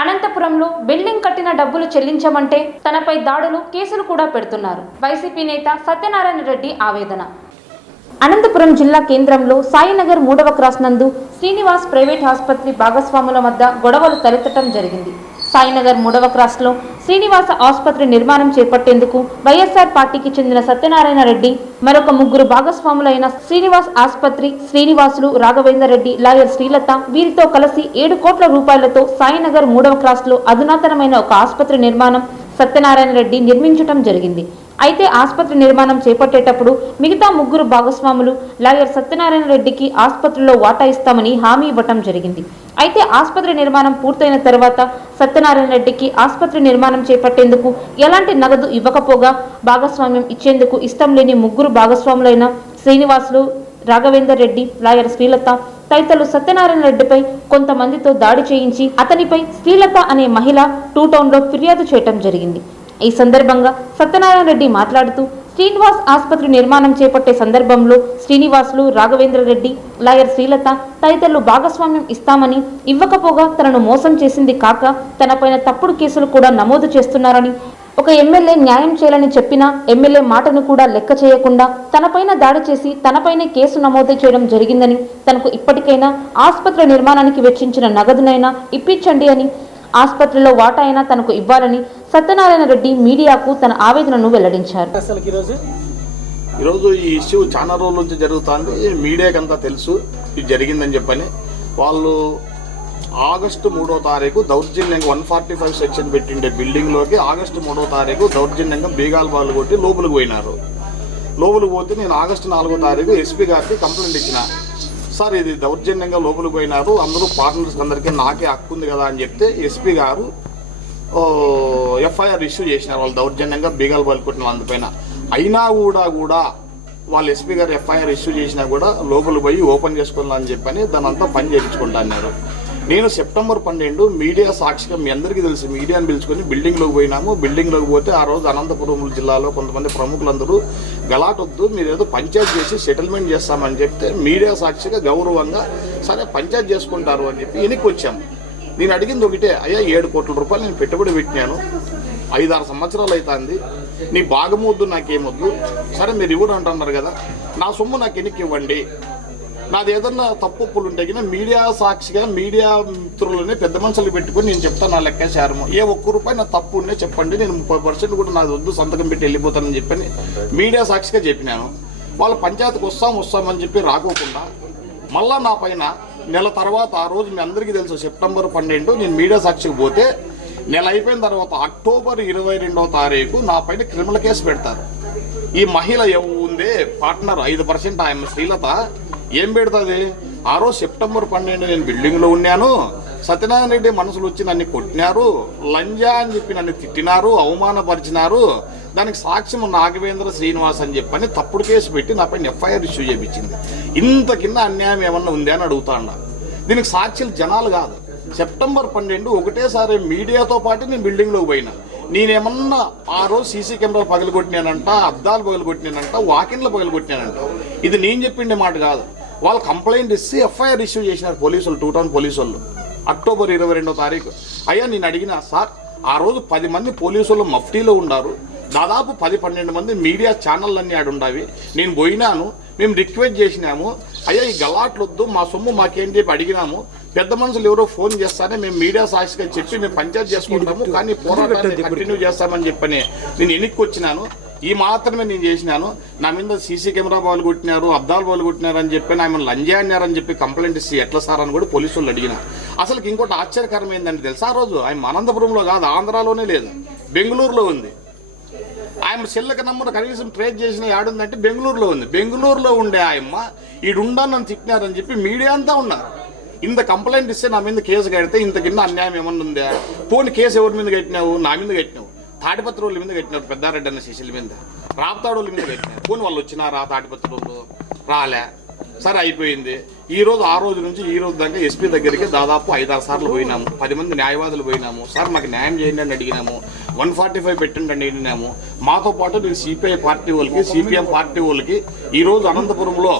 అనంతపురంలో బిల్డింగ్ కట్టిన డబ్బులు చెల్లించమంటే తనపై దాడులు కేసులు కూడా పెడుతున్నారు. వైసీపీ నేత సత్యనారాయణ రెడ్డి ఆవేదన. అనంతపురం జిల్లా కేంద్రంలో సాయినగర్ మూడవ క్రాస్ నందు శ్రీనివాస్ ప్రైవేట్ ఆసుపత్రి భాగస్వాముల మధ్య గొడవలు తలెత్తడం జరిగింది. సాయినగర్ మూడవ క్రాస్లో శ్రీనివాస ఆసుపత్రి నిర్మాణం చేపట్టేందుకు వైఎస్ఆర్ పార్టీకి చెందిన సత్యనారాయణ రెడ్డి మరొక ముగ్గురు భాగస్వాములైన శ్రీనివాస్ ఆసుపత్రి శ్రీనివాసులు రాఘవేందర్ రెడ్డి లాయర్ శ్రీలత వీరితో కలిసి ఏడు కోట్ల రూపాయలతో సాయినగర్ మూడవ క్రాస్లో అధునాతనమైన ఒక ఆసుపత్రి నిర్మాణం సత్యనారాయణ రెడ్డి నిర్మించటం జరిగింది. అయితే ఆసుపత్రి నిర్మాణం చేపట్టేటప్పుడు మిగతా ముగ్గురు భాగస్వాములు లాయర్ సత్యనారాయణ రెడ్డికి ఆసుపత్రిలో వాటా ఇస్తామని హామీ ఇవ్వటం జరిగింది. అయితే ఆసుపత్రి నిర్మాణం పూర్తయిన తర్వాత సత్యనారాయణ రెడ్డికి ఆసుపత్రి నిర్మాణం చేపట్టేందుకు ఎలాంటి నగదు ఇవ్వకపోగా భాగస్వామ్యం ఇచ్చేందుకు ఇష్టం లేని ముగ్గురు భాగస్వాములైన శ్రీనివాసులు రాఘవేందర్ రెడ్డి లాయర్ శ్రీలత తదితరులు సత్యనారాయణ రెడ్డిపై కొంతమందితో దాడి చేయించి అతనిపై శ్రీలత అనే మహిళ టూ టౌన్లో ఫిర్యాదు చేయటం జరిగింది. ఈ సందర్భంగా సత్యనారాయణ రెడ్డి మాట్లాడుతూ శ్రీనివాస్ ఆసుపత్రి నిర్మాణం చేపట్టే సందర్భంలో శ్రీనివాసులు రాఘవేంద్ర రెడ్డి లాయర్ శ్రీలత తదితరులు భాగస్వామ్యం ఇస్తామని ఇవ్వకపోగా తనను మోసం చేసింది కాక తనపైన తప్పుడు కేసులు కూడా నమోదు చేస్తున్నారని ఒక ఎమ్మెల్యే న్యాయం చేయాలని చెప్పినా ఎమ్మెల్యే మాటను కూడా లెక్క చేయకుండా తనపైన దాడి చేసి తనపైనే కేసు నమోదు చేయడం జరిగిందని తనకు ఇప్పటికైనా ఆసుపత్రి నిర్మాణానికి వెచ్చించిన నగదునైనా ఇప్పించండి అని ఆసుపత్రిలో వాటా అయినా తనకు ఇవ్వాలని సత్యనారాయణ రెడ్డి మీడియాకు తన ఆవేదనను వెల్లడించారు. అసలు ఈరోజు ఈరోజు ఈ ఇష్యూ చాలా రోజుల నుంచి జరుగుతుంది. మీడియాకి అంతా తెలుసు ఇది జరిగిందని చెప్పని. వాళ్ళు ఆగస్టు మూడో తారీఖు దౌర్జన్యంగా వన్ ఫార్టీ ఫైవ్ సెక్షన్ పెట్టిండే బిల్డింగ్లోకి ఆగస్టు మూడో తారీఖు దౌర్జన్యంగా బీగాలు బాలు కొట్టి లోపలికి పోయినారు. లోపలికి పోతే నేను ఆగస్టు నాలుగో తారీఖు ఎస్పీ గారికి కంప్లైంట్ ఇచ్చిన. సార్ ఇది దౌర్జన్యంగా లోపలికి పోయినారు. అందరూ పార్ట్నర్స్ అందరికీ నాకే హక్కు ఉంది కదా అని చెప్తే ఎస్పీ గారు ఎఫ్ఐఆర్ ఇష్యూ చేసినారు వాళ్ళు దౌర్జన్యంగా బీగాలు పలుకుంటున్నారు అందుపైన. అయినా కూడా కూడా వాళ్ళు ఎస్పీ గారు ఎఫ్ఐఆర్ ఇష్యూ చేసినా కూడా లోపల పోయి ఓపెన్ చేసుకోవాలని చెప్పని దాని అంతా పని చేయించుకుంటా అన్నారు. నేను సెప్టెంబర్ పన్నెండు మీడియా సాక్షిగా మీ అందరికీ తెలుసు మీడియాని పిలుచుకొని బిల్డింగ్లోకి పోయినాము. బిల్డింగ్లోకి పోతే ఆ రోజు అనంతపురం జిల్లాలో కొంతమంది ప్రముఖులందరూ గలాటొద్దు మీరు ఏదో పంచాయతీ చేసి సెటిల్మెంట్ చేస్తామని చెప్తే మీడియా సాక్షిగా గౌరవంగా సరే పంచాయతీ చేసుకుంటారు అని చెప్పి వెనక్కి వచ్చాము నేను అడిగింది ఒకటే అయ్యా ఏడు కోట్ల రూపాయలు నేను పెట్టుబడి పెట్టినాను. ఐదారు సంవత్సరాలు అవుతుంది నీ భాగమొద్దు నాకేమొద్దు. సరే మీరు ఇవ్వడం అంటున్నారు కదా. నా సొమ్ము నాకు ఎన్నికి ఇవ్వండి? నాది ఏదన్నా తప్పులు ఉంటే కింద మీడియా సాక్షిగా మీడియా మిత్రులని పెద్ద మనుషులు పెట్టుకుని నేను చెప్తాను నా లెక్క చేరము ఏ ఒక్క రూపాయి నా తప్పు ఉండే చెప్పండి. నేను ముప్పై పర్సెంట్ కూడా నాది వద్దు సంతకం పెట్టి వెళ్ళిపోతానని చెప్పని మీడియా సాక్షిగా చెప్పినాను. వాళ్ళ పంచాయతీకి వస్తాం వస్తామని చెప్పి రాకోకుండా మళ్ళా నా పైన నెల తర్వాత ఆ రోజు మీ అందరికీ తెలుసు సెప్టెంబర్ పన్నెండు నేను మీడియా సాక్షికి పోతే నెల అయిపోయిన తర్వాత అక్టోబర్ ఇరవై రెండవ తారీఖు నా పైన క్రిమినల్ కేసు పెడతారు. ఈ మహిళ ఎవ- ఉందే? పార్ట్నర్ ఐదు పర్సెంట్ ఆయన శ్రీలత. ఏం పెడుతుంది? ఆ రోజు సెప్టెంబర్ పన్నెండు నేను బిల్డింగ్లో ఉన్నాను. సత్యనారాయణ రెడ్డి మనుషులు వచ్చి నన్ను కొట్టినారు. లంజా అని చెప్పి నన్ను తిట్టినారు అవమానపరిచినారు. దానికి సాక్ష్యం నాగవేంద్ర శ్రీనివాస్ అని చెప్పని తప్పుడు కేసు పెట్టి నా పైన ఎఫ్ఐఆర్ ఇష్యూ చేయించింది ఇంత కింద అన్యాయం ఏమన్నా ఉంది అని అడుగుతా ఉన్నారు దీనికి సాక్షులు జనాలు కాదు. సెప్టెంబర్ పన్నెండు ఒకటేసారి మీడియాతో పాటు నేను బిల్డింగ్లోకి పోయినా. నేనేమన్నా ఆ రోజు సీసీ కెమెరా పగలగొట్టినానంట అద్దాలు పగలగొట్టినానంట వాకిన్లు పగలగొట్టినానంట ఇది నేను చెప్పిండే మాట కాదు. వాళ్ళు కంప్లైంట్ ఇస్తే ఎఫ్ఐఆర్ ఇష్యూ చేసినారు పోలీసులు టూ టౌన్ పోలీసు వాళ్ళు అక్టోబర్ ఇరవై రెండో తారీఖు. అయ్యా నేను అడిగిన సార్ ఆ రోజు పది మంది పోలీసులు మఫ్టీలో ఉన్నారు దాదాపు పది పన్నెండు మంది మీడియా ఛానళ్ళన్నీ ఆడు ఉండవి. నేను పోయినాను మేము రిక్వెస్ట్ చేసినాము అయ్యా ఈ గలాట్లు వద్దు మా సొమ్ము మాకేం చెప్పి అడిగినాము. పెద్ద మనుషులు ఎవరో ఫోన్ చేస్తానే మేము మీడియా సాక్షిగా చెప్పి మేము పంచాయతీ చేసుకుంటాము కానీ పోరాటాన్ని కంటిన్యూ చేస్తామని చెప్పని నేను ఎన్నికకి వచ్చినాను ఈ మాత్రమే నేను చేసినాను. నా మీద సీసీ కెమెరా బాల్ కొట్టినారు అద్దాలు బాల్ కొట్టినారు అని చెప్పి ఆయన లంజా అన్నారని చెప్పి కంప్లైంట్ ఇస్తే ఎట్లా సార్ అని కూడా పోలీసు వాళ్ళు అడిగిన. అసలు ఇంకోటి ఆశ్చర్యకరం ఏంటంటే తెలుసా ఆ రోజు? ఆయన అనంతపురంలో కాదు ఆంధ్రాలోనే లేదు. బెంగళూరులో ఉంది. ఆయన సెల్లక కనీసం ట్రేస్ చేసిన యాడుందంటే బెంగళూరులో ఉంది. బెంగళూరులో ఉండే ఆయమ్మ ఈడుండని నన్ను తిట్టినారని చెప్పి మీడియా అంతా ఉన్నారు. ఇంత కంప్లైంట్ ఇస్తే నా మీద కేసు కడితే ఇంత కింద అన్యాయం ఏమన్నా ఉందా? పోని కేసు ఎవరి మీద కట్టినావు? నా మీద కట్టినావు. తాటిపత్రి వాళ్ళ మీద కట్టినారు పెద్దారెడ్డి అన్న శిష్యుల మీద. రాప్తాడు వాళ్ళ మీద కట్టినారు. పోని వాళ్ళు వచ్చినారా తాటిపత్రి వాళ్ళు రాలే. సరే అయిపోయింది. ఈ రోజు ఆ రోజు నుంచి ఈ రోజు దాకా ఎస్పీ దగ్గరికి దాదాపు ఐదారు సార్లు పోయినాము. పది మంది న్యాయవాదులు పోయినాము. సార్ మాకు న్యాయం చేయండి అని అడిగినాము. వన్ ఫార్టీ ఫైవ్ పెట్టండి అండి నేను మాతో పాటు నేను సిపిఐ పార్టీ వాళ్ళకి సిపిఎం పార్టీ వాళ్ళకి ఈరోజు అనంతపురంలో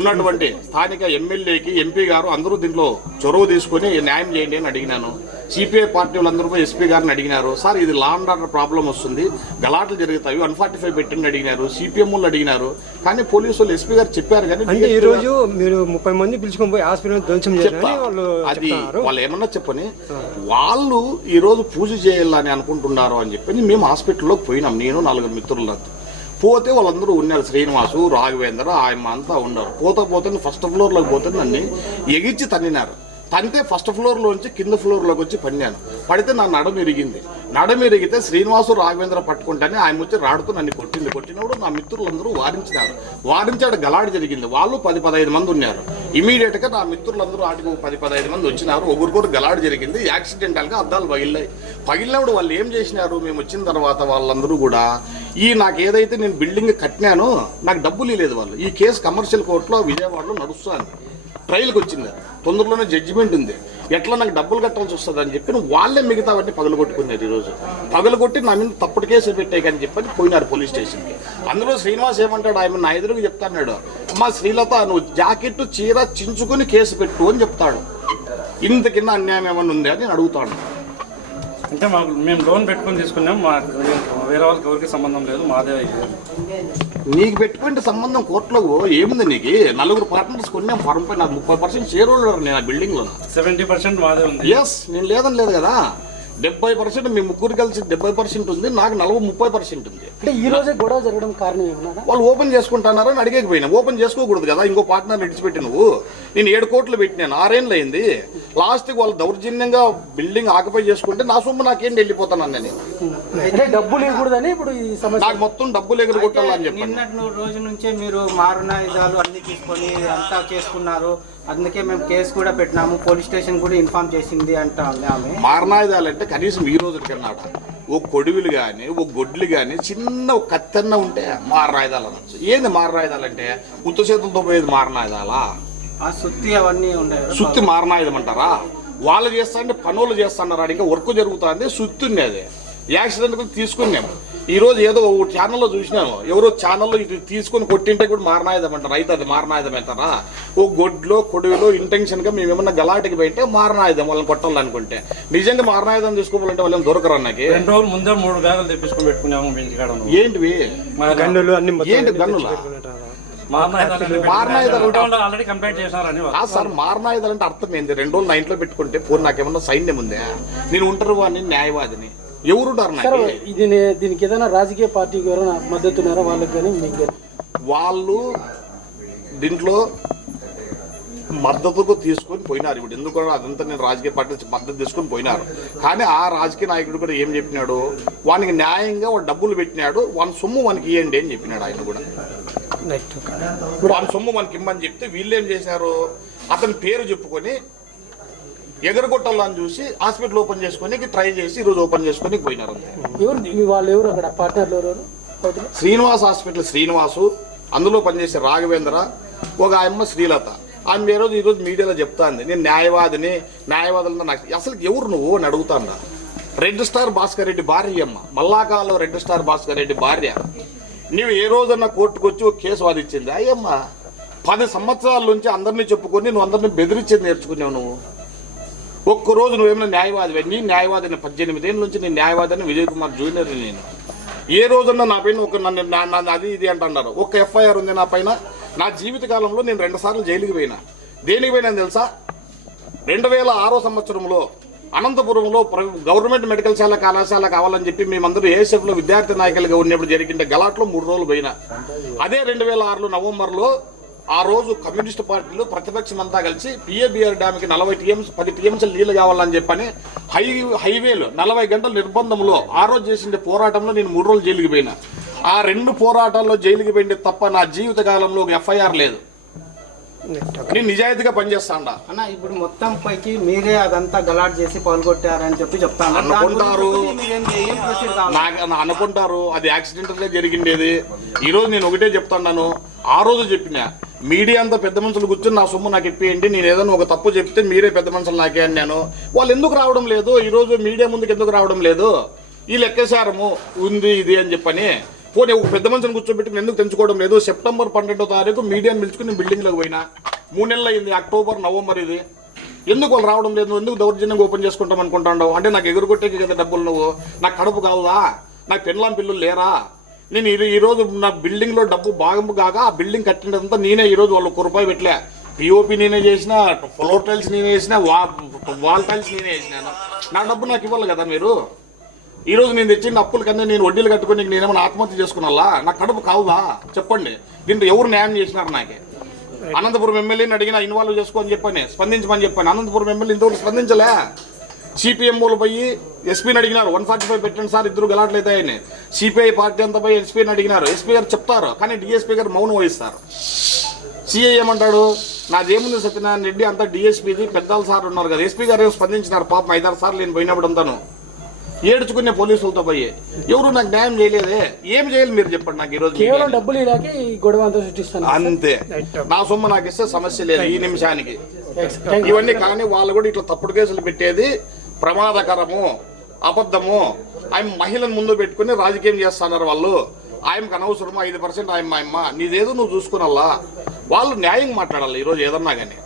ఉన్నటువంటి స్థానిక ఎమ్మెల్యేకి ఎంపీ గారు అందరూ దీంట్లో చొరవ తీసుకొని న్యాయం చేయండి అని అడిగినాను. సిపిఐ పార్టీ వాళ్ళందరూ పోయి ఎస్పీ గారిని అడిగినారు. సార్ ఇది లా అండ్ ఆర్డర్ ప్రాబ్లం వస్తుంది. గలాట్లు జరుగుతాయి. వన్ ఫార్టీ ఫైవ్ పెట్టండి అడిగినారు. సిపిఎం వాళ్ళు అడిగినారు. కానీ పోలీసు వాళ్ళు ఎస్పీ గారు చెప్పారు కానీ అంటే ఈ రోజు మీరు ముప్పై మంది పిలుచుకొని పోయి హాస్పిటల్ ధ్వంసం వాళ్ళు అది వాళ్ళు ఏమన్నా చెప్పని వాళ్ళు ఈ రోజు పూజ చేయాలని అనుకుంటున్నారు అని చెప్పి మేము హాస్పిటల్లోకి పోయినాం. నేను నలుగురు మిత్రులు పోతే వాళ్ళందరూ ఉన్నారు. శ్రీనివాసు రాఘవేంద్ర ఆయన అంతా ఉన్నారు. పోతా పోతే ఫస్ట్ ఫ్లోర్లోకి పోతే నన్ను ఎగిచ్చి తన్నినారు. తంతే ఫస్ట్ ఫ్లోర్లోంచి కింద ఫ్లోర్లోకి వచ్చి పడినాను పడితే నా నడమి ఇరిగింది. నడమి ఇరిగితే శ్రీనివాసు రాఘవేంద్ర పట్టుకుంటానే ఆయన వచ్చి రాడుతూ నన్ను కొట్టింది. కొట్టినప్పుడు నా మిత్రులందరూ వారించినారు. వారించాడు గలాడి జరిగింది. వాళ్ళు పది పదహైదు మంది ఉన్నారు. ఇమీడియట్గా నా మిత్రులందరూ ఆటికి పది పదహైదు మంది వచ్చినారు. ఒకరికొకరు గలాడి జరిగింది. యాక్సిడెంటల్గా అద్దాలు పగిలినాయి పగిలినప్పుడు వాళ్ళు ఏం చేసినారు? మేము వచ్చిన తర్వాత వాళ్ళందరూ కూడా ఈ నాకు ఏదైతే నేను బిల్డింగ్ కట్టినానో నాకు డబ్బులు లేదు వాళ్ళు. ఈ కేసు కమర్షియల్ కోర్టులో విజయవాడలో నడుస్తుంది ట్రయల్కి వచ్చింది. తొందరలోనే జడ్జిమెంట్ ఉంది. ఎట్లా నాకు డబ్బులు కట్టాల్సి వస్తుంది అని చెప్పి వాళ్ళే మిగతావన్నీ పగలు కొట్టుకున్నారు ఈరోజు పగలు కొట్టి నా మీద తప్పుడు కేసులు పెట్టాయి కానీ చెప్పని పోయినారు పోలీస్ స్టేషన్కి. అందులో శ్రీనివాస్ ఏమంటాడు? ఆయన నా ఎదురుగా చెప్తాడు అమ్మా శ్రీలత నువ్వు జాకెట్ చీర చించుకొని కేసు పెట్టు అని చెప్తాడు. ఇంత కింద అన్యాయం ఏమన్నా ఉంది? అని నేను అడుగుతాడు. అంటే మాకు మేము లోన్ పెట్టుకొని తీసుకున్నాం. మాకు వేరే వాళ్ళకి ఎవరికి సంబంధం లేదు. మాదే. నీకు పెట్టుకుంటే సంబంధం కోర్టులో ఏముంది నీకు? నలుగురు పార్ట్నర్స్ కొన్నాం ఫారం పై నాకు ముప్పై పర్సెంట్ షేర్ హోల్డర్ నేను ఆ బిల్డింగ్లో సెవెంటీ పర్సెంట్ మాదే ఉంది. ఎస్ నేను లేదని లేదు కదా. డెబ్బై పర్సెంట్ మీ ముగ్గురు కలిసి డెబ్బై పర్సెంట్ ఉంది. నాకు నలభై ముప్పై పర్సెంట్ ఉంది. అంటే ఈ రోజే గొడవ జరగడం కారణం ఏమన్నా వాళ్ళు ఓపెన్ చేసుకుంటున్నారని అని అడిగకపోయినా ఓపెన్ చేసుకోకూడదు కదా. ఇంకో పార్ట్నర్ విడిచిపెట్టి నువ్వు. నేను ఏడు కోట్లు పెట్టినాను. ఆరేళ్ళు అయింది. లాస్ట్కి వాళ్ళు దౌర్జన్యంగా బిల్డింగ్ ఆక్యుపై చేసుకుంటే నా సొమ్ము నాకేం వెళ్ళిపోతాను నేను అంటే డబ్బులు ఇవ్వకూడదని ఇప్పుడు ఈ సమస్య. నాకు మొత్తం డబ్బులు ఎగురు కొట్టాలని చెప్పాను నిన్నటి రోజు నుంచే మీరు మారణాయుధాలు అన్ని తీసుకొని అంతా చేసుకున్నారు. అందుకే మేము కేసు కూడా పెట్టినాము. పోలీస్ స్టేషన్ కూడా ఇన్ఫార్మ్ చేసింది అంటా ఆమె. మారణాయుధాలు అంటే కనీసం ఈ రోజు కన్నాడ ఓ కొడివిలు కానీ ఓ గొడ్లు కానీ చిన్న ఒక కత్తెన్న ఉంటే మారణాయుధాలు అనొచ్చు. ఏంది మారణాయుధాలు అంటే? ఉత్త చేతులతో పోయేది మారణాయుధాలా సుత్తి మారణాయుధం అంటారా వాళ్ళు చేస్తా అంటే పనులు చేస్తున్నారు? ఇంకా వర్క్ జరుగుతుంది సుత్తి ఉంది అది. యాక్సిడెంట్ కూడా తీసుకున్నాము. ఈ రోజు ఏదో ఒక ఛానల్లో చూసినాము ఎవరో ఛానల్లో ఇది తీసుకొని కొట్టింటే కూడా మారణాయుధం అంటారు అయితే అది మారణాయుధం అంటారా ఓ గొడ్లో కొడువులో ఇంటెన్షన్గా మేము ఏమన్నా గలాటికి పోయింటే మారణాయుధం వాళ్ళని కొట్టాలనుకుంటే. నిజంగా మారణాయుధం తీసుకోవాలంటే వాళ్ళని దొరకరు నాకు రెండు రోజులు ముందే మూడు బ్యాగులు తెప్పించుకొని పెట్టుకున్నాము. ఏంటివి? గన్నులు అన్ని ఏంటి గన్నులా? ఆల్రెడీ కంప్లైంట్ చేశారని సార్ మారణాయుధాలు అంటే అర్థం ఏంది? రెండు రోజులు నా ఇంట్లో పెట్టుకుంటే పూర్ నాకేమన్నా సైన్యం ఉందా నేను ఉంటారు వాడిని న్యాయవాదిని. ఎవరున్నారు సార్ నాకు? ఇది నే- దీనికి ఏదైనా రాజకీయ పార్టీకి ఎవరైనా మద్దతు ఉన్నారా? వాళ్ళకి కానీ మీకు వాళ్ళు దీంట్లో మద్దతుకు తీసుకొని పోయినారు ఇప్పుడు. ఎందుకు అదంతా నేను రాజకీయ పార్టీ నుంచి మద్దతు తీసుకొని పోయినారు. కానీ ఆ రాజకీయ నాయకుడు కూడా ఏం చెప్పినాడు? వానికి న్యాయంగా వాడు డబ్బులు పెట్టినాడు. వాని సొమ్ము వానికి ఇవ్వండి అని చెప్పినాడు ఆయన కూడా. నెక్స్ట్ వాని సొమ్ము మనకి ఇమ్మని చెప్తే వీళ్ళు ఏం చేశారు? అతని పేరు చెప్పుకొని ఎగరగొట్టాలని చూసి హాస్పిటల్ ఓపెన్ చేసుకొని ట్రై చేసి ఈరోజు ఓపెన్ చేసుకొని పోయినారు ఎవరు వాళ్ళు ఎవరు అక్కడ? పార్ట్నర్లు? శ్రీనివాస్ హాస్పిటల్ శ్రీనివాసు అందులో పనిచేసే రాఘవేంద్ర ఒక ఆయమ్మ శ్రీలత. ఆమె ఈ రోజు ఈరోజు మీడియాలో చెప్తాంది నేను న్యాయవాదిని న్యాయవాదులతో నాకు అసలు ఎవరు నువ్వు అని అడుగుతాను రెడ్ స్టార్ భాస్కర్ రెడ్డి భార్య అమ్మ. మల్లాకాలో రెడ్ స్టార్ భాస్కర్ రెడ్డి భార్య. నీవు ఏ రోజన్నా కోర్టుకు వచ్చి ఒక కేసు వాదించింది అయ్యమ్మా పది సంవత్సరాల నుంచి అందరినీ చెప్పుకొని నువ్వు అందరినీ బెదిరించేది నేర్చుకున్నావు నువ్వు. ఒక్కరోజు నువ్వేమైనా న్యాయవాది నీ న్యాయవాదిని పద్దెనిమిది ఏళ్ళ నుంచి నేను న్యాయవాదిని విజయ్ కుమార్ జూనియర్ నేను. ఏ రోజున్నా నా పైన ఒక నన్ను నా- అది ఇది అంటున్నారు. ఒక ఎఫ్ఐఆర్ ఉంది నా పైన. నా జీవిత కాలంలో నేను రెండు సార్లు జైలుకి పోయినా. దేనికి పోయినా తెలుసా? రెండు వేల ఆరో సంవత్సరంలో అనంతపురంలో ప్ర- గవర్నమెంట్ మెడికల్ శాల కళాశాల కావాలని చెప్పి మేమందరూ ఏఎస్ఎఫ్లో విద్యార్థి నాయకులుగా ఉన్నప్పుడు జరిగిన గలాట్లో మూడు రోజులు పోయిన. అదే రెండు వేల ఆరులో నవంబర్లో ఆ రోజు కమ్యూనిస్ట్ పార్టీలు ప్రతిపక్షం అంతా కలిసి పిఏబిఆర్ డ్యామ్కి నలభై టీఎంస్ పది టీఎంసీలు నీళ్ళు కావాలని చెప్పని హై హైవేలు నలభై గంటల నిర్బంధంలో ఆ రోజు చేసిన పోరాటంలో నేను మూడు రోజులు జైలుకి పోయినా. ఆ రెండు పోరాటాల్లో జైలుకి పోయింది తప్ప నా జీవిత కాలంలో ఒక ఎఫ్ఐఆర్ లేదు. నేను నిజాయితీగా పనిచేస్తాడా. అన్న ఇప్పుడు మొత్తం పైకి మీరే అదంతా గలాట్ చేసి పాల్గొట్టారని చెప్పి చెప్తాను. అనుకుంటారు. అనుకుంటారు. అది యాక్సిడెంటల్గా జరిగిండేది. ఈ రోజు నేను ఒకటే చెప్తున్నాను. ఆ రోజు చెప్పిన మీడియా అంతా పెద్ద మనుషులు కూర్చొని నా సొమ్ము నాకు ఇప్పేయండి. నేను ఏదైనా ఒక తప్పు చెప్తే మీరే పెద్ద మనుషులు నాకే అన్నాను. వాళ్ళు ఎందుకు రావడం లేదు? ఈ రోజు మీడియా ముందుకు ఎందుకు రావడం లేదు? ఈ లెక్కసారము ఉంది ఇది అని చెప్పని పోనీ ఒక పెద్ద మనిషిని కూర్చోబెట్టి నేను ఎందుకు తెంచుకోవడం లేదు? సెప్టెంబర్ పన్నెండో తారీఖు మీడియాని పిలుచుకుని బిల్డింగ్లోకి పోయినా. మూడు నెలలు అయింది అక్టోబర్ నవంబర్ ఇది. ఎందుకు వాళ్ళు రావడం లేదు? ఎందుకు దౌర్జన్యంగా ఓపెన్ చేసుకుంటాం అనుకుంటావు అంటే నాకు ఎగురుగొట్టేకి కదా డబ్బులు నువ్వు. నాకు కడుపు కావుదా? నాకు పెళ్ళాం పిల్లలు లేరా? నేను ఇది ఈరోజు నా బిల్డింగ్లో డబ్బు భాగం కాగా ఆ బిల్డింగ్ కట్టినదంతా నేనే ఈ రోజు వాళ్ళు ఒక రూపాయి పెట్టలే. పిఓపి నేనే చేసిన ఫ్లోర్ టైల్స్ నేనే చేసిన వా వాల్ టైల్స్ నేనే చేసినాను. నా డబ్బు నాకు ఇవ్వాలి కదా మీరు? ఈ రోజు నేను తెచ్చిన అప్పుల కన్నా నేను వడ్డీలు కట్టుకొని నేను ఏమైనా ఆత్మహత్య చేసుకున్నా నాకు కడుపు కావుదా? చెప్పండి. దీంట్లో ఎవరు న్యాయం చేసినారు నాకే? అనంతపురం ఎమ్మెల్యేని అడిగినా ఇన్వాల్వ్ చేసుకోని చెప్పని స్పందించమని చెప్పాను. అనంతపురం ఎమ్మెల్యే ఇంతవరకు స్పందించలే. సిపిఎంఓలు పోయి ఎస్పీని అడిగినారు. వన్ ఫార్టీ ఫైవ్ పెట్టండి సార్ ఇద్దరు గలాట్లయితాయని సిపిఐ పార్టీ అంతా పోయి ఎస్పీని అడిగినారు. ఎస్పీ గారు చెప్తారు కానీ డిఎస్పీ గారు మౌనం వహిస్తారు. సిఐ ఏమంటాడు? నాదేముంది సత్యనారాయణ రెడ్డి అంతా డిఎస్పీది పెద్దలు సార్ ఉన్నారు కదా. ఎస్పీ గారు స్పందించినారు. పాపం ఐదారు సార్లు నేను పోయినప్పుడు అంతాను ఏడ్చుకునే పోలీసులతో పోయి ఎవరు నాకు న్యాయం చేయలేదే? ఏం చేయాలి మీరు చెప్పండి నాకు ఈరోజు కేవలం డబ్బులు ఇలాగే ఈ గొడవ అంతా సృష్టిస్తాను. అంతే. నా సొమ్ము నాకు ఇస్తే సమస్య లేదు ఈ నిమిషానికి. ఇవన్నీ కానీ వాళ్ళు కూడా ఇట్లా తప్పుడు కేసులు పెట్టేది ప్రమాదకరము అబద్ధము. ఆయన మహిళను ముందు పెట్టుకుని రాజకీయం చేస్తున్నారు వాళ్ళు. ఆయనకు అనవసరము? ఐదు పర్సెంట్ ఆయన మా అమ్మ. నీదేదో నువ్వు చూసుకునల్లా. వాళ్ళు న్యాయం మాట్లాడాలి ఈరోజు ఏదన్నా కానీ.